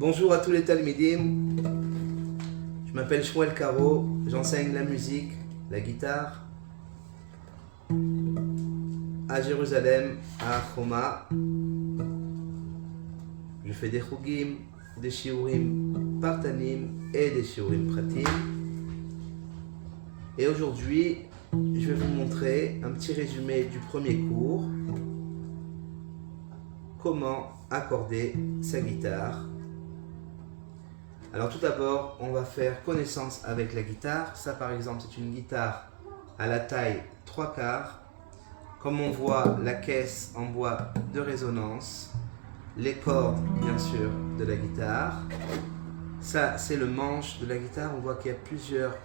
Bonjour à tous les Talmidim. Je m'appelle Shmuel Caro, j'enseigne la musique, la guitare à Jérusalem, à Choma. Je fais des chougim, des shiurim partanim et des shiurim pratim. Et aujourd'hui, je vais vous montrer un petit résumé du premier cours. Comment accorder sa guitare. Alors tout d'abord, on va faire connaissance avec la guitare. Ça par exemple, c'est une guitare à la taille 3/4. Comme on voit, la caisse en bois de résonance, les cordes bien sûr de la guitare. Ça c'est le manche de la guitare. On voit qu'il y a plusieurs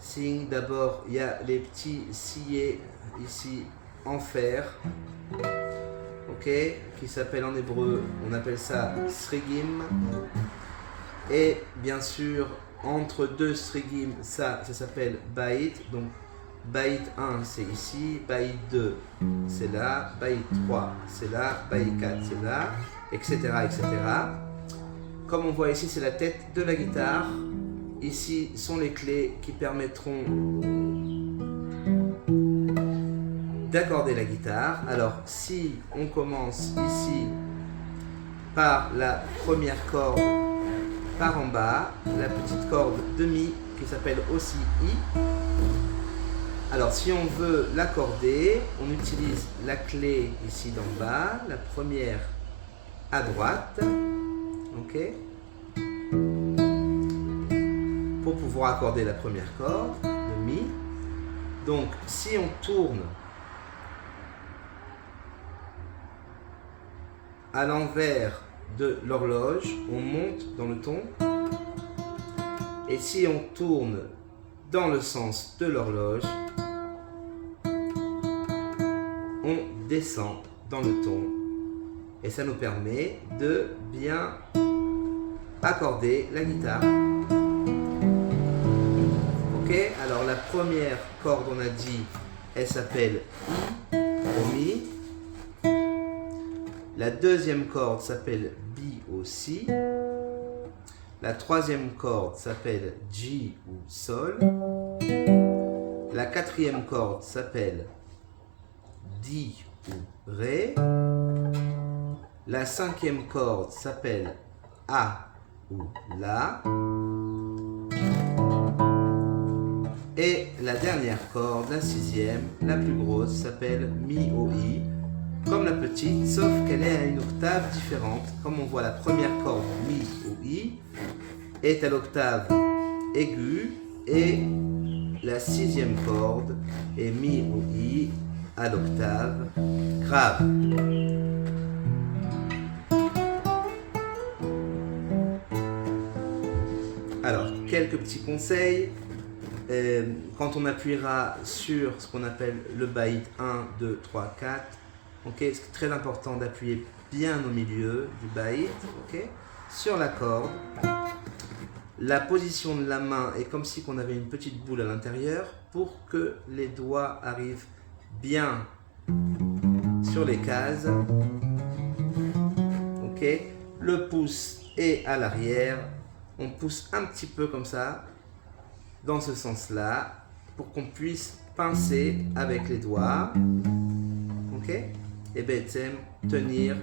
signes. D'abord, il y a les petits sillets ici en fer, ok, qui s'appelle en hébreu, on appelle ça srigim. Et bien sûr, entre deux strigim, ça s'appelle bait. Donc, bait 1, c'est ici, bait 2, c'est là, bait 3, c'est là, bait 4, c'est là, etc., etc. Comme on voit ici, c'est la tête de la guitare. Ici sont les clés qui permettront d'accorder la guitare. Alors, si on commence ici par la première corde, par en bas, la petite corde de Mi qui s'appelle aussi I. Alors si on veut l'accorder, on utilise la clé ici d'en bas, la première à droite, ok, pour pouvoir accorder la première corde de Mi. Donc si on tourne à l'envers de l'horloge, on monte dans le ton, et si on tourne dans le sens de l'horloge, on descend dans le ton, et ça nous permet de bien accorder la guitare. Ok, alors la première corde, on a dit, elle s'appelle I au Mi. La deuxième corde s'appelle Bi aussi. La troisième corde s'appelle G ou Sol. La quatrième corde s'appelle Di ou Ré. La cinquième corde s'appelle A ou La. Et la dernière corde, la sixième, la plus grosse, s'appelle Mi ou I. Comme la petite, sauf qu'elle est à une octave différente. Comme on voit, la première corde, Mi ou I, est à l'octave aiguë, et la sixième corde est Mi ou I à l'octave grave. Alors, quelques petits conseils. Quand on appuiera sur ce qu'on appelle le bait 1, 2, 3, 4, okay, c'est très important d'appuyer bien au milieu du bait, okay, sur la corde. La position de la main est comme si on avait une petite boule à l'intérieur pour que les doigts arrivent bien sur les cases. Okay. Le pouce est à l'arrière. On pousse un petit peu comme ça, dans ce sens-là, pour qu'on puisse pincer avec les doigts. Ok, et bien tenir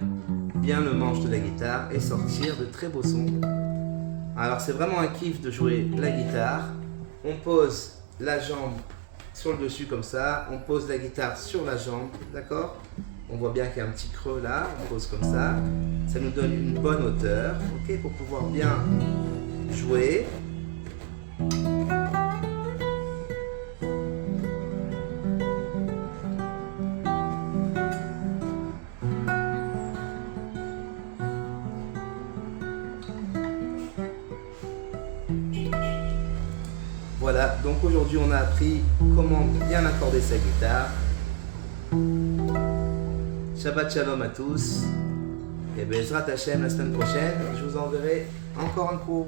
bien le manche de la guitare et sortir de très beaux sons. Alors c'est vraiment un kiff de jouer la guitare. On pose la jambe sur le dessus comme ça, on pose la guitare sur la jambe, d'accord? On voit bien qu'il y a un petit creux là, on pose comme ça. Ça nous donne une bonne hauteur, ok, pour pouvoir bien jouer. Voilà, donc aujourd'hui on a appris comment bien accorder sa guitare. Shabbat Shalom à tous. Et Bezrat Hashem, la semaine prochaine, je vous enverrai encore un cours.